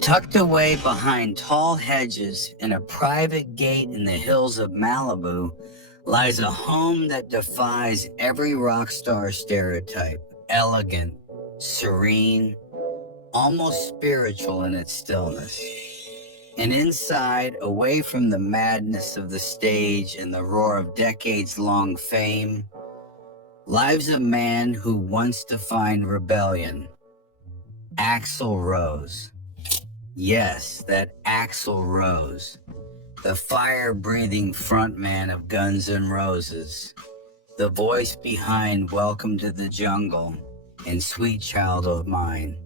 Tucked away behind tall hedges in a private gate in the hills of Malibu lies a home that defies every rock star stereotype. Elegant, serene, almost spiritual in its stillness. And inside, away from the madness of the stage and the roar of decades-long fame, lives a man who once defined rebellion. Axl Rose. Yes, that Axl Rose, the fire-breathing frontman of Guns N' Roses, the voice behind Welcome to the Jungle and Sweet Child of Mine,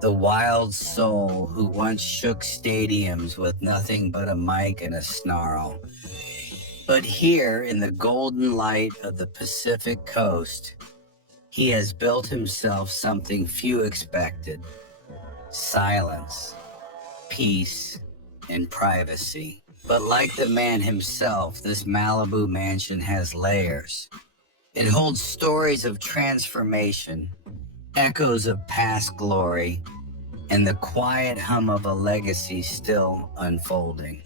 the wild soul who once shook stadiums with nothing but a mic and a snarl. But here in the golden light of the Pacific Coast, he has built himself something few expected: silence, peace, and privacy. But like the man himself, this Malibu mansion has layers. It holds stories of transformation, echoes of past glory, and the quiet hum of a legacy still unfolding.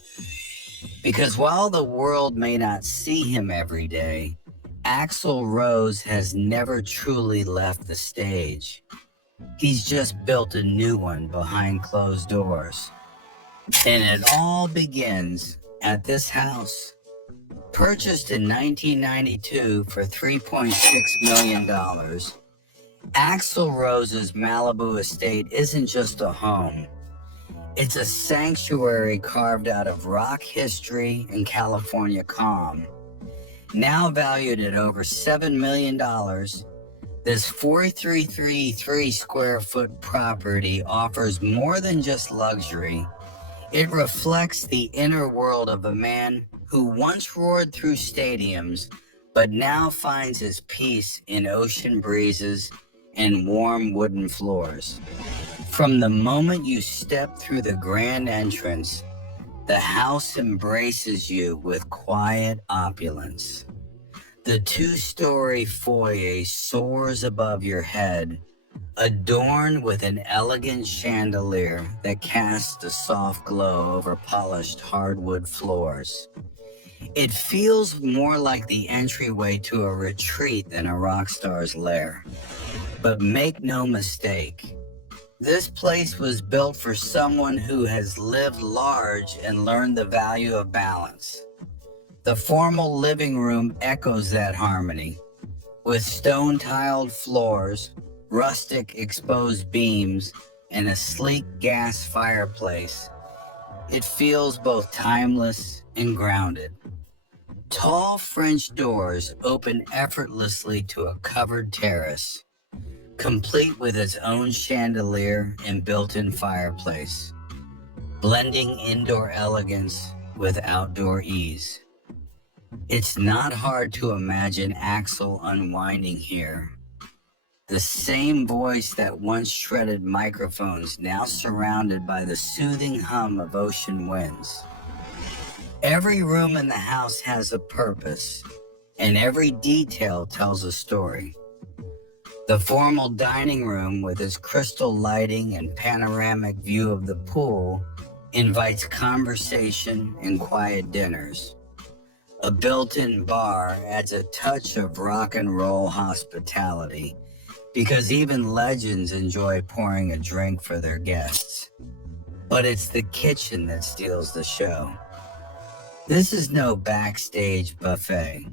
Because while the world may not see him every day, Axl Rose has never truly left the stage. He's just built a new one behind closed doors. And it all begins at this house. Purchased in 1992 for $3.6 million, Axl Rose's Malibu estate isn't just a home. It's a sanctuary carved out of rock history and California calm. Now valued at over $7 million, this 4,333 square foot property offers more than just luxury. It reflects the inner world of a man who once roared through stadiums, but now finds his peace in ocean breezes and warm wooden floors. From the moment you step through the grand entrance, the house embraces you with quiet opulence. The two-story foyer soars above your head, adorned with an elegant chandelier that casts a soft glow over polished hardwood floors. It feels more like the entryway to a retreat than a rock star's lair. But make no mistake, this place was built for someone who has lived large and learned the value of balance. The formal living room echoes that harmony, with stone-tiled floors, rustic exposed beams, and a sleek gas fireplace. It feels both timeless and grounded. Tall French doors open effortlessly to a covered terrace, complete with its own chandelier and built-in fireplace, blending indoor elegance with outdoor ease. It's not hard to imagine Axl unwinding here. The same voice that once shredded microphones, now surrounded by the soothing hum of ocean winds. Every room in the house has a purpose, and every detail tells a story. The formal dining room, with its crystal lighting and panoramic view of the pool, invites conversation and quiet dinners. A built-in bar adds a touch of rock and roll hospitality, because even legends enjoy pouring a drink for their guests. But it's the kitchen that steals the show. This is no backstage buffet.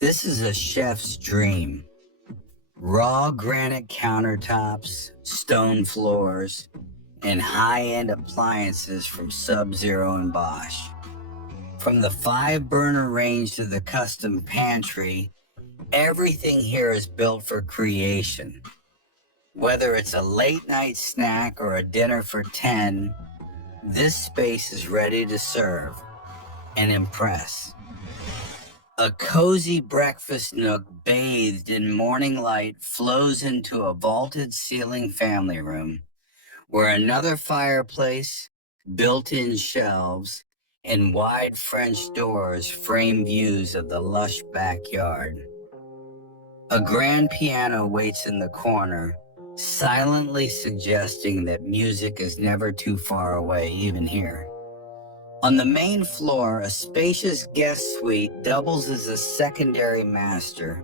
This is a chef's dream. Raw granite countertops, stone floors, and high-end appliances from Sub-Zero and Bosch. From the 5-burner range to the custom pantry, everything here is built for creation. Whether it's a late-night snack or a dinner for 10, this space is ready to serve and impress. A cozy breakfast nook bathed in morning light flows into a vaulted ceiling family room, where another fireplace, built-in shelves, and wide French doors frame views of the lush backyard. A grand piano waits in the corner, silently suggesting that music is never too far away, even here. On the main floor, a spacious guest suite doubles as a secondary master,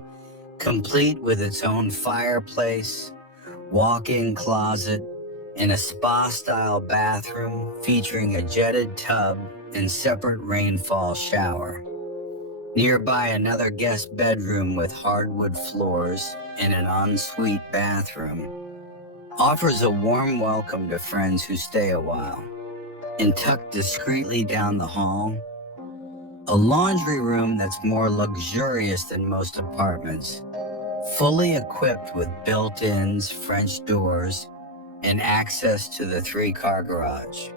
complete with its own fireplace, walk-in closet, and a spa-style bathroom featuring a jetted tub and separate rainfall shower. Nearby, another guest bedroom with hardwood floors and an ensuite bathroom offers a warm welcome to friends who stay a while. And tucked discreetly down the hall, a laundry room that's more luxurious than most apartments, fully equipped with built-ins, French doors, and access to the 3-car garage.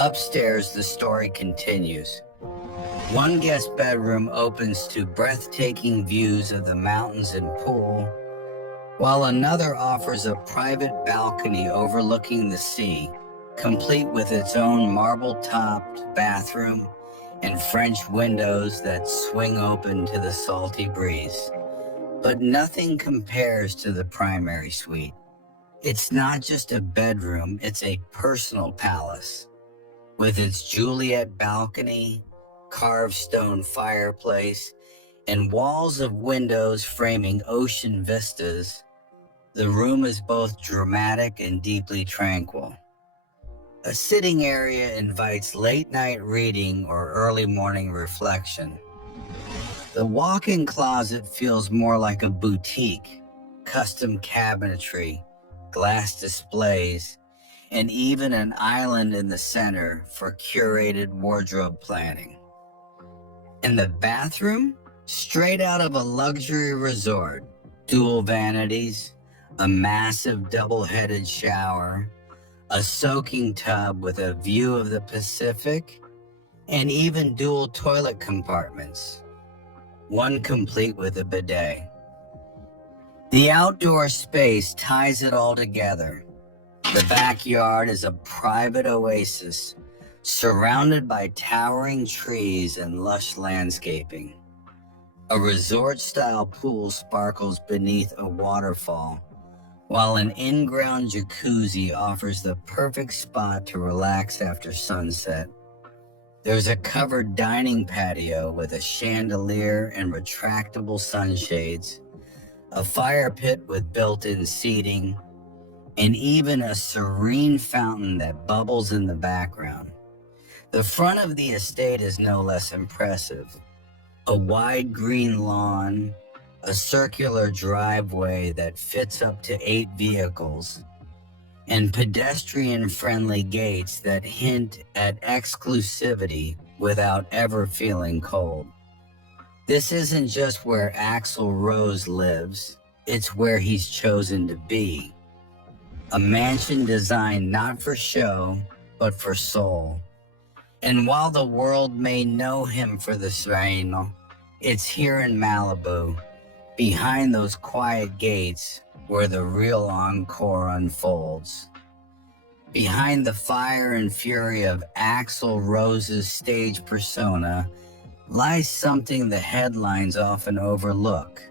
Upstairs, the story continues. One guest bedroom opens to breathtaking views of the mountains and pool, while another offers a private balcony overlooking the sea, complete with its own marble-topped bathroom and French windows that swing open to the salty breeze. But nothing compares to the primary suite. It's not just a bedroom, it's a personal palace. With its Juliet balcony, carved stone fireplace, and walls of windows framing ocean vistas, the room is both dramatic and deeply tranquil. A sitting area invites late-night reading or early morning reflection. The walk-in closet feels more like a boutique, custom cabinetry, glass displays, and even an island in the center for curated wardrobe planning. And the bathroom? Straight out of a luxury resort. Dual vanities, a massive double-headed shower, a soaking tub with a view of the Pacific, and even dual toilet compartments, one complete with a bidet. The outdoor space ties it all together. The backyard is a private oasis, surrounded by towering trees and lush landscaping. A resort-style pool sparkles beneath a waterfall, while an in-ground jacuzzi offers the perfect spot to relax after sunset. There's a covered dining patio with a chandelier and retractable sunshades, a fire pit with built-in seating, and even a serene fountain that bubbles in the background. The front of the estate is no less impressive. A wide green lawn, a circular driveway that fits up to 8 vehicles, and pedestrian-friendly gates that hint at exclusivity without ever feeling cold. This isn't just where Axl Rose lives, it's where he's chosen to be. A mansion designed not for show, but for soul. And while the world may know him for the Sereno, it's here in Malibu, behind those quiet gates, where the real encore unfolds. Behind the fire and fury of Axl Rose's stage persona lies something the headlines often overlook: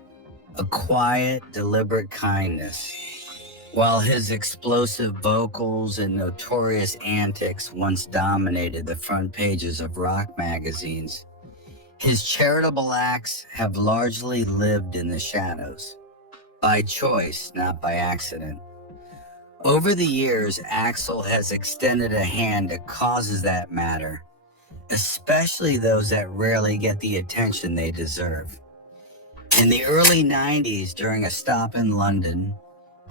a quiet, deliberate kindness. While his explosive vocals and notorious antics once dominated the front pages of rock magazines, his charitable acts have largely lived in the shadows. By choice, not by accident. Over the years, Axl has extended a hand to causes that matter, especially those that rarely get the attention they deserve. In the early 90s, during a stop in London,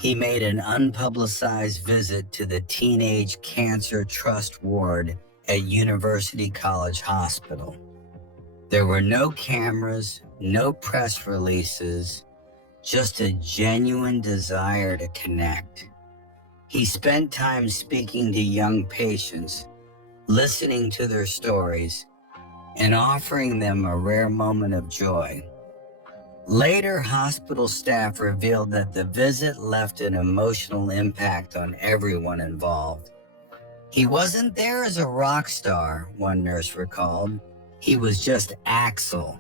he made an unpublicized visit to the Teenage Cancer Trust ward at University College Hospital. There were no cameras, no press releases, just a genuine desire to connect. He spent time speaking to young patients, listening to their stories, and offering them a rare moment of joy. Later, hospital staff revealed that the visit left an emotional impact on everyone involved. He wasn't there as a rock star, one nurse recalled. He was just Axl,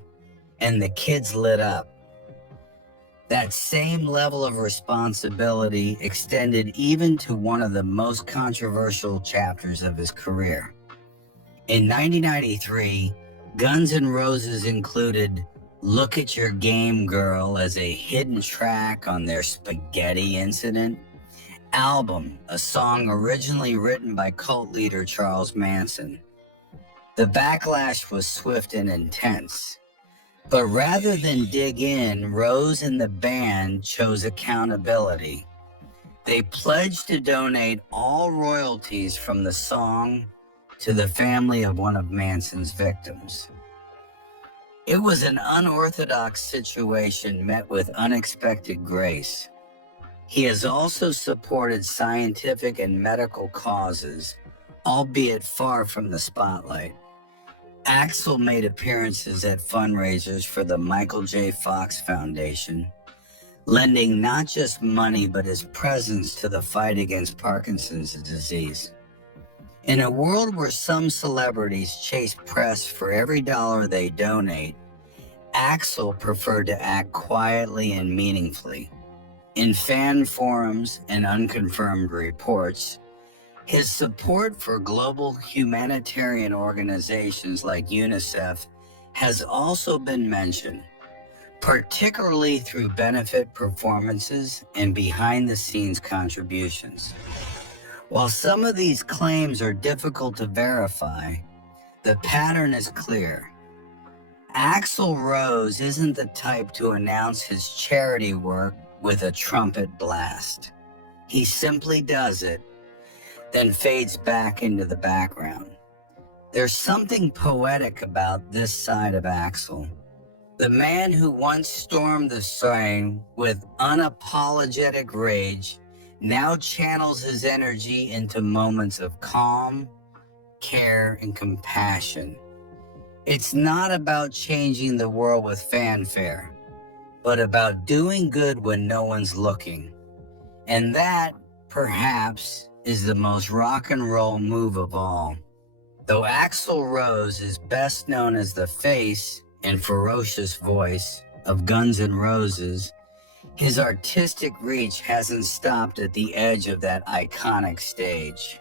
and the kids lit up. That same level of responsibility extended even to one of the most controversial chapters of his career. In 1993, Guns N' Roses included "Look at Your Game Girl" as a hidden track on their Spaghetti Incident album, a song originally written by cult leader Charles Manson. The backlash was swift and intense. But rather than dig in, Rose and the band chose accountability. They pledged to donate all royalties from the song to the family of one of Manson's victims. It was an unorthodox situation met with unexpected grace. He has also supported scientific and medical causes, albeit far from the spotlight. Axl made appearances at fundraisers for the Michael J. Fox Foundation, lending not just money but his presence to the fight against Parkinson's disease. In a world where some celebrities chase press for every dollar they donate, Axl preferred to act quietly and meaningfully. In fan forums and unconfirmed reports, his support for global humanitarian organizations like UNICEF has also been mentioned, particularly through benefit performances and behind-the-scenes contributions. While some of these claims are difficult to verify, the pattern is clear. Axl Rose isn't the type to announce his charity work with a trumpet blast. He simply does it, then fades back into the background. There's something poetic about this side of Axl. The man who once stormed the scene with unapologetic rage now channels his energy into moments of calm, care, and compassion. It's not about changing the world with fanfare, but about doing good when no one's looking. And that, perhaps, is the most rock and roll move of all. Though Axl Rose is best known as the face and ferocious voice of Guns N' Roses, his artistic reach hasn't stopped at the edge of that iconic stage.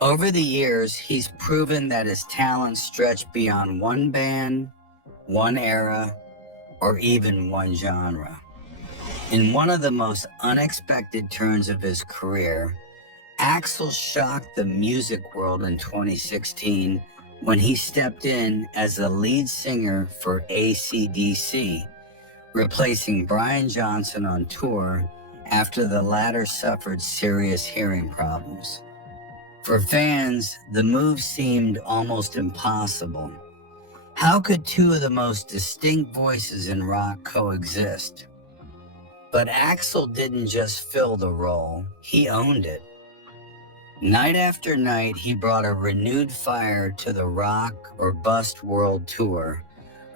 Over the years, he's proven that his talents stretch beyond one band, one era, or even one genre. In one of the most unexpected turns of his career, Axl shocked the music world in 2016 when he stepped in as the lead singer for AC/DC, replacing Brian Johnson on tour after the latter suffered serious hearing problems. For fans, the move seemed almost impossible. How could two of the most distinct voices in rock coexist? But Axl didn't just fill the role, he owned it. Night after night, he brought a renewed fire to the Rock or Bust World Tour,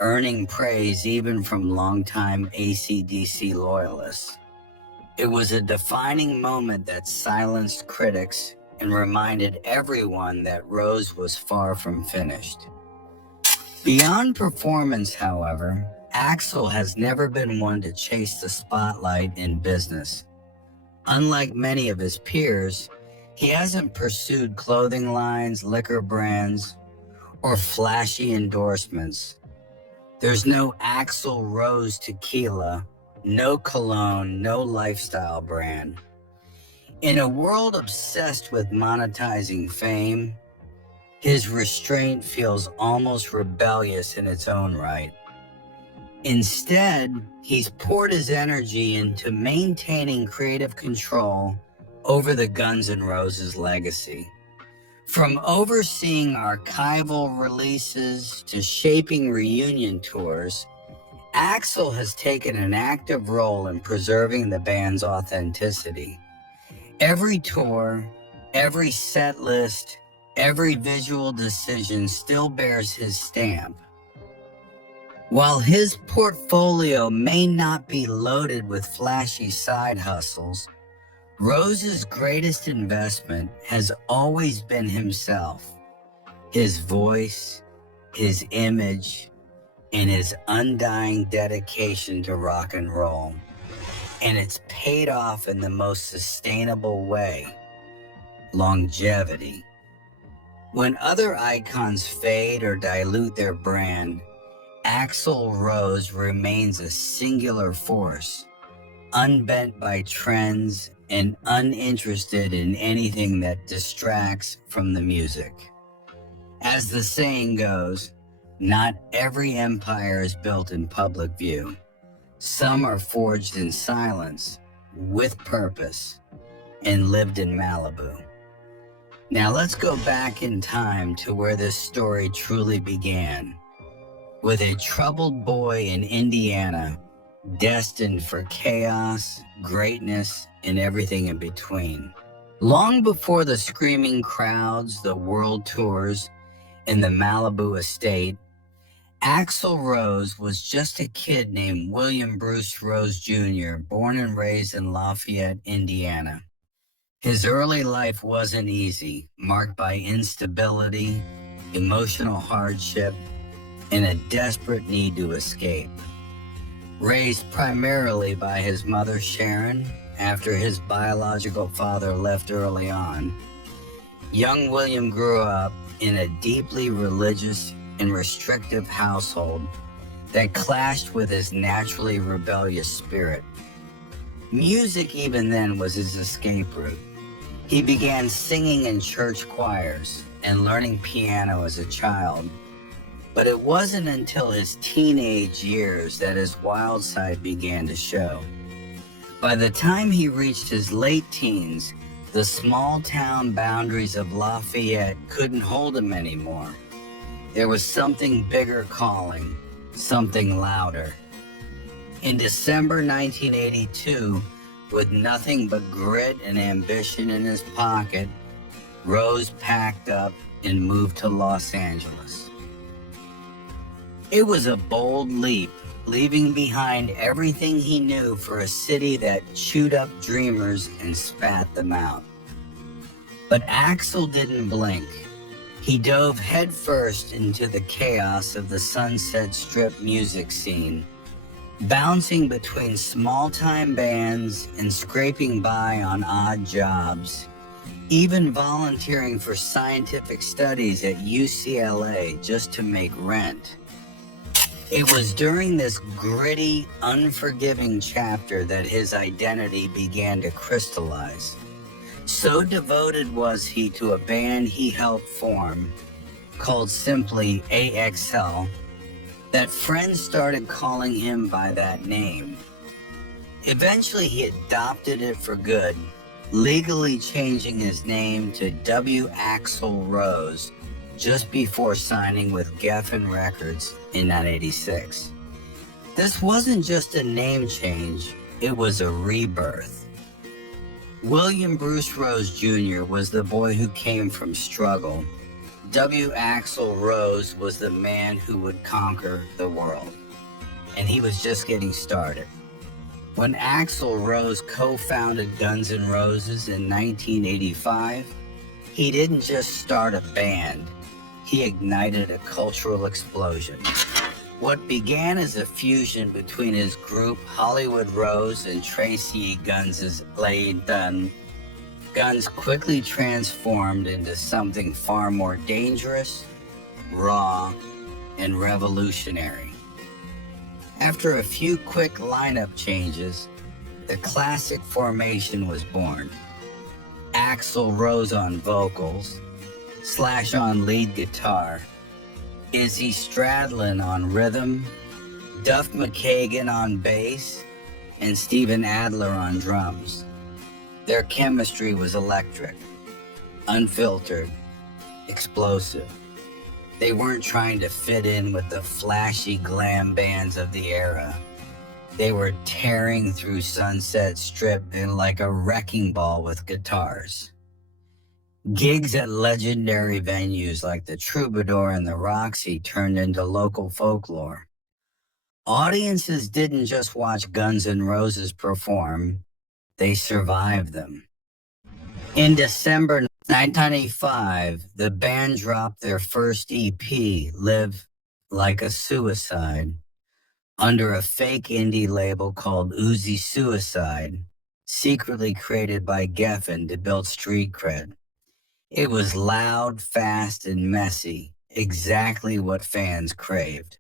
earning praise even from longtime AC/DC loyalists. It was a defining moment that silenced critics and reminded everyone that Rose was far from finished. Beyond performance, however, Axl has never been one to chase the spotlight in business. Unlike many of his peers, he hasn't pursued clothing lines, liquor brands, or flashy endorsements. There's no Axl Rose tequila, no cologne, no lifestyle brand. In a world obsessed with monetizing fame, his restraint feels almost rebellious in its own right. Instead, he's poured his energy into maintaining creative control over the Guns N' Roses legacy. From overseeing archival releases to shaping reunion tours, Axl has taken an active role in preserving the band's authenticity. Every tour, every set list, every visual decision still bears his stamp. While his portfolio may not be loaded with flashy side hustles, Rose's greatest investment has always been himself, his voice, his image, and his undying dedication to rock and roll. and it's paid off in the most sustainable way: longevity. When other icons fade or dilute their brand, Axl Rose remains a singular force, unbent by trends and uninterested in anything that distracts from the music. As the saying goes, not every empire is built in public view. Some are forged in silence, with purpose, and lived in Malibu. Now let's go back in time to where this story truly began, with a troubled boy in Indiana, destined for chaos, greatness, and everything in between. Long before the screaming crowds, the world tours, and the Malibu estate, Axl Rose was just a kid named William Bruce Rose Jr., born and raised in Lafayette, Indiana. His early life wasn't easy, marked by instability, emotional hardship, and a desperate need to escape. Raised primarily by his mother Sharon after his biological father left early on, young William grew up in a deeply religious and restrictive household that clashed with his naturally rebellious spirit. Music even then was his escape route. He began singing in church choirs and learning piano as a child, but it wasn't until his teenage years that his wild side began to show. By the time he reached his late teens, the small town boundaries of Lafayette couldn't hold him anymore. There was something bigger calling, something louder. In December 1982, with nothing but grit and ambition in his pocket, Rose packed up and moved to Los Angeles. It was a bold leap, leaving behind everything he knew for a city that chewed up dreamers and spat them out. But Axl didn't blink. He dove headfirst into the chaos of the Sunset Strip music scene, bouncing between small-time bands and scraping by on odd jobs, even volunteering for scientific studies at UCLA just to make rent. It was during this gritty, unforgiving chapter that his identity began to crystallize. So devoted was he to a band he helped form, called simply AXL, that friends started calling him by that name. Eventually, he adopted it for good, legally changing his name to W. Axl Rose just before signing with Geffen Records in 1986. This wasn't just a name change, it was a rebirth. William Bruce Rose Jr. was the boy who came from struggle. W. Axl Rose was the man who would conquer the world, and he was just getting started. When Axl Rose co-founded Guns N' Roses in 1985, he didn't just start a band, he ignited a cultural explosion. What began as a fusion between his group Hollywood Rose and Tracy Guns' Laid Done, Guns quickly transformed into something far more dangerous, raw, and revolutionary. After a few quick lineup changes, the classic formation was born. Axl Rose on vocals, Slash on lead guitar, Izzy Stradlin on rhythm, Duff McKagan on bass, and Steven Adler on drums. Their chemistry was electric, unfiltered, explosive. They weren't trying to fit in with the flashy glam bands of the era. They were tearing through Sunset Strip in like a wrecking ball with guitars. Gigs at legendary venues like the Troubadour and the Roxy turned into local folklore. Audiences didn't just watch Guns N' Roses perform, they survived them. In December 1995, the band dropped their first EP, Live Like a Suicide, under a fake indie label called Uzi Suicide, secretly created by Geffen to build street cred. It was loud, fast, and messy, exactly what fans craved.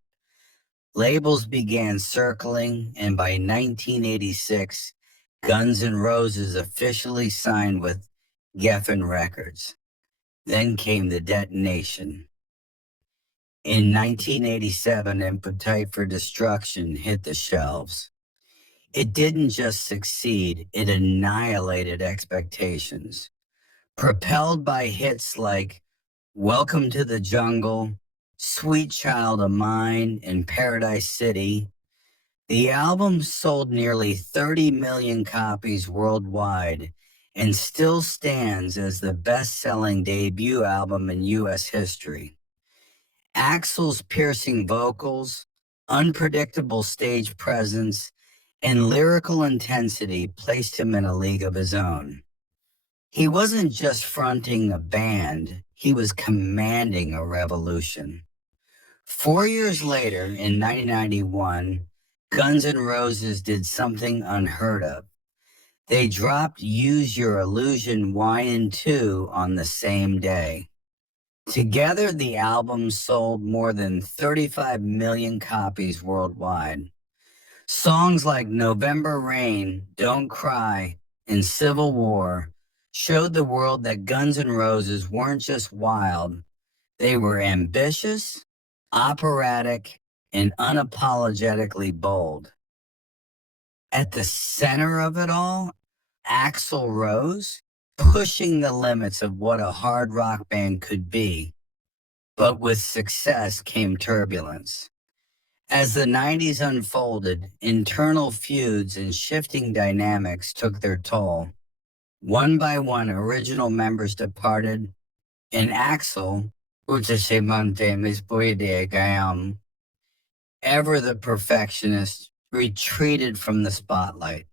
Labels began circling, and by 1986, Guns N' Roses officially signed with Geffen Records. Then came the detonation. In 1987, Appetite for Destruction hit the shelves. It didn't just succeed, it annihilated expectations. Propelled by hits like Welcome to the Jungle, Sweet Child of Mine, and Paradise City, the album sold nearly 30 million copies worldwide and still stands as the best-selling debut album in U.S. history. Axl's piercing vocals, unpredictable stage presence, and lyrical intensity placed him in a league of his own. He wasn't just fronting a band, he was commanding a revolution. 4 years later, in 1991, Guns N' Roses did something unheard of. They dropped Use Your Illusion 1 and 2 on the same day. Together, the album sold more than 35 million copies worldwide. Songs like November Rain, Don't Cry, and Civil War showed the world that Guns N' Roses weren't just wild, they were ambitious, operatic, and unapologetically bold. At the center of it all, Axl Rose, pushing the limits of what a hard rock band could be. But with success came turbulence. As the 90s unfolded, internal feuds and shifting dynamics took their toll. One by one, original members departed, and Axl, ever the perfectionist, retreated from the spotlight.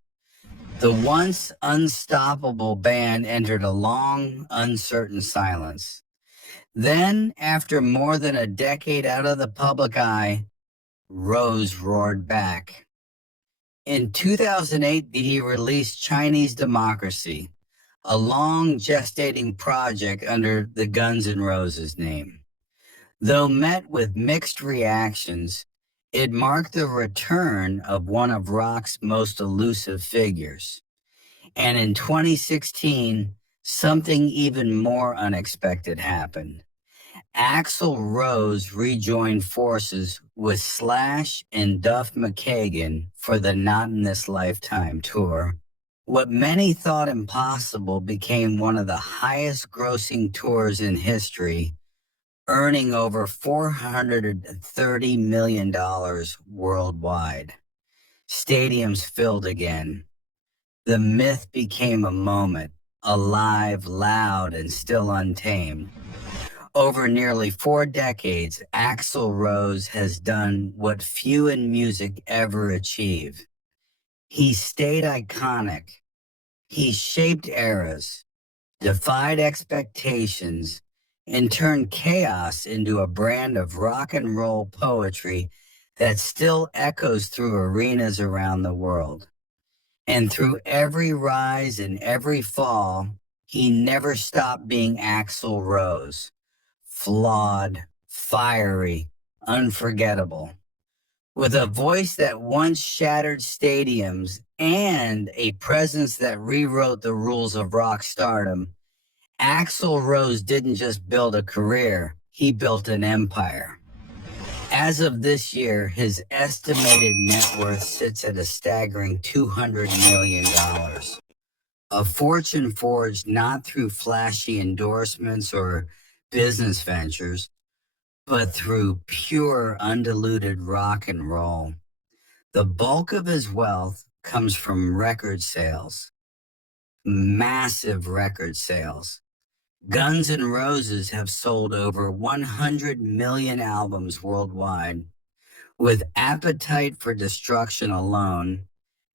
The once unstoppable band entered a long, uncertain silence. Then, after more than a decade out of the public eye, Rose roared back. In 2008, he released Chinese Democracy, a long gestating project under the Guns N' Roses name. Though met with mixed reactions, it marked the return of one of rock's most elusive figures. And in 2016, something even more unexpected happened. Axl Rose rejoined forces with Slash and Duff McKagan for the Not in This Lifetime tour. What many thought impossible became one of the highest grossing tours in history, earning over $430 million worldwide. Stadiums filled again. The myth became a moment, alive, loud, and still untamed. Over nearly 4 decades, Axl Rose has done what few in music ever achieve. He stayed iconic. He shaped eras, defied expectations, and turned chaos into a brand of rock and roll poetry that still echoes through arenas around the world. And through every rise and every fall, he never stopped being Axl Rose. Flawed, fiery, unforgettable. With a voice that once shattered stadiums and a presence that rewrote the rules of rock stardom, Axl Rose didn't just build a career, he built an empire. As of this year, his estimated net worth sits at a staggering $200 million. A fortune forged not through flashy endorsements or business ventures, but through pure, undiluted rock and roll. The bulk of his wealth comes from record sales, massive record sales. Guns N' Roses have sold over 100 million albums worldwide, with Appetite for Destruction alone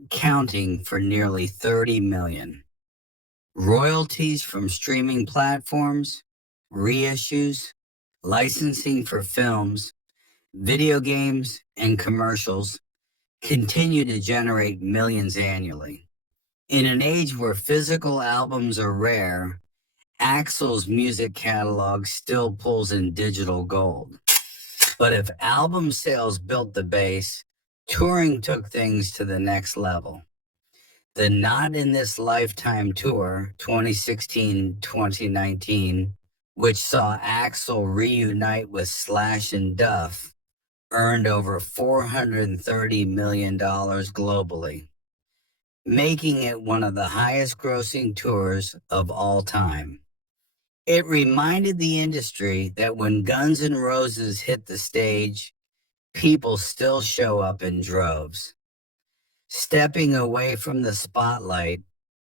counting for nearly 30 million. Royalties from streaming platforms, reissues, licensing for films, video games, and commercials continue to generate millions annually. In an age where physical albums are rare, Axl's music catalog still pulls in digital gold. But if album sales built the base, touring took things to the next level. The Not in This Lifetime Tour, 2016-2019, which saw Axl reunite with Slash and Duff, earned over $430 million globally, making it one of the highest grossing tours of all time. It reminded the industry that when Guns N' Roses hit the stage, people still show up in droves. Stepping away from the spotlight,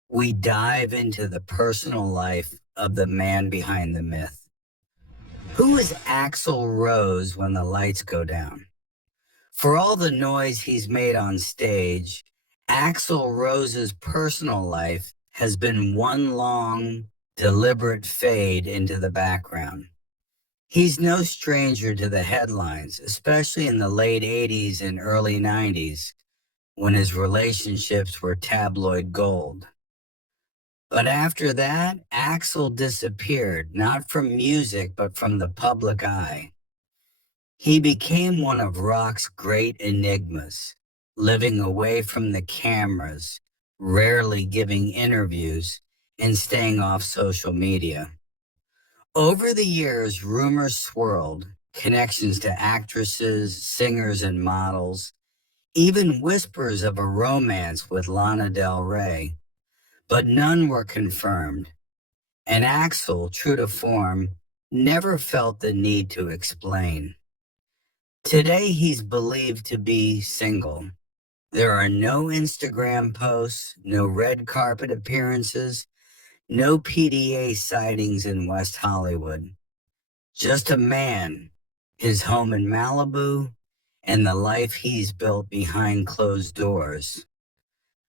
we dive into the personal life of the man behind the myth. Who is Axl Rose when the lights go down? For all the noise he's made on stage, Axl Rose's personal life has been one long, deliberate fade into the background. He's no stranger to the headlines, especially in the late 80s and early 90s, when his relationships were tabloid gold. But after that, Axl disappeared, not from music, but from the public eye. He became one of rock's great enigmas, living away from the cameras, rarely giving interviews, and staying off social media. Over the years, rumors swirled, connections to actresses, singers, and models, even whispers of a romance with Lana Del Rey, but none were confirmed. And Axl, true to form, never felt the need to explain. Today, he's believed to be single. There are no Instagram posts, no red carpet appearances, no PDA sightings in West Hollywood. Just a man, his home in Malibu, and the life he's built behind closed doors.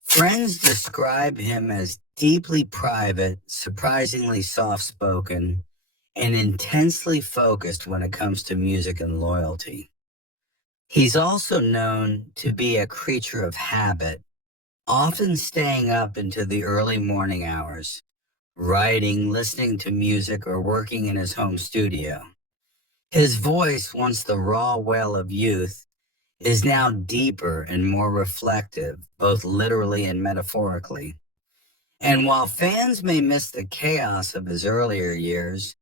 Friends describe him as deeply private, surprisingly soft-spoken, and intensely focused when it comes to music and loyalty. He's also known to be a creature of habit, often staying up into the early morning hours, writing, listening to music, or working in his home studio. His voice, once the raw wail of youth, is now deeper and more reflective, both literally and metaphorically. And while fans may miss the chaos of his earlier years,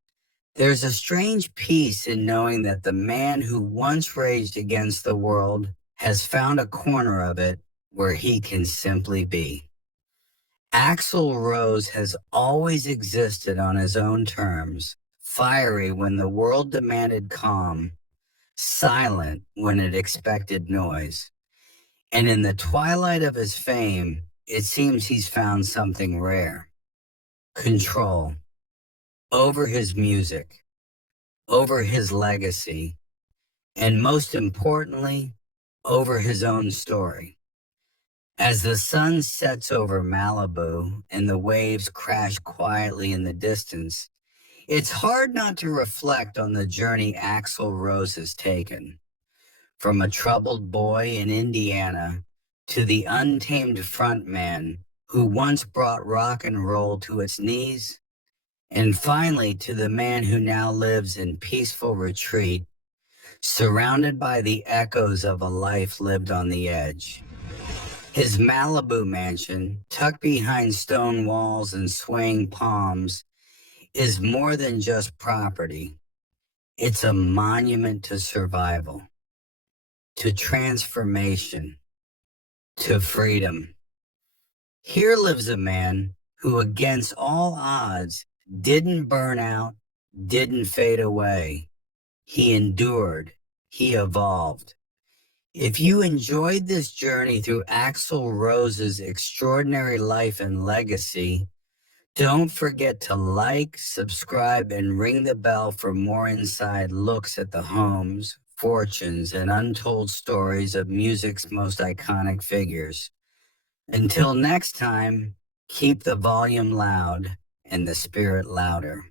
there's a strange peace in knowing that the man who once raged against the world has found a corner of it where he can simply be. Axl Rose has always existed on his own terms, fiery when the world demanded calm, silent when it expected noise. And in the twilight of his fame, it seems he's found something rare: control over his music, over his legacy, and most importantly, over his own story. As the sun sets over Malibu and the waves crash quietly in the distance, it's hard not to reflect on the journey Axl Rose has taken. From a troubled boy in Indiana to the untamed frontman who once brought rock and roll to its knees, and finally to the man who now lives in peaceful retreat, surrounded by the echoes of a life lived on the edge. His Malibu mansion, tucked behind stone walls and swaying palms, is more than just property. It's a monument to survival, to transformation, to freedom. Here lives a man who, against all odds, didn't burn out, didn't fade away. He endured, he evolved. If you enjoyed this journey through Axl Rose's extraordinary life and legacy, don't forget to like, subscribe, and ring the bell for more inside looks at the homes, fortunes, and untold stories of music's most iconic figures. Until next time, keep the volume loud and the spirit louder.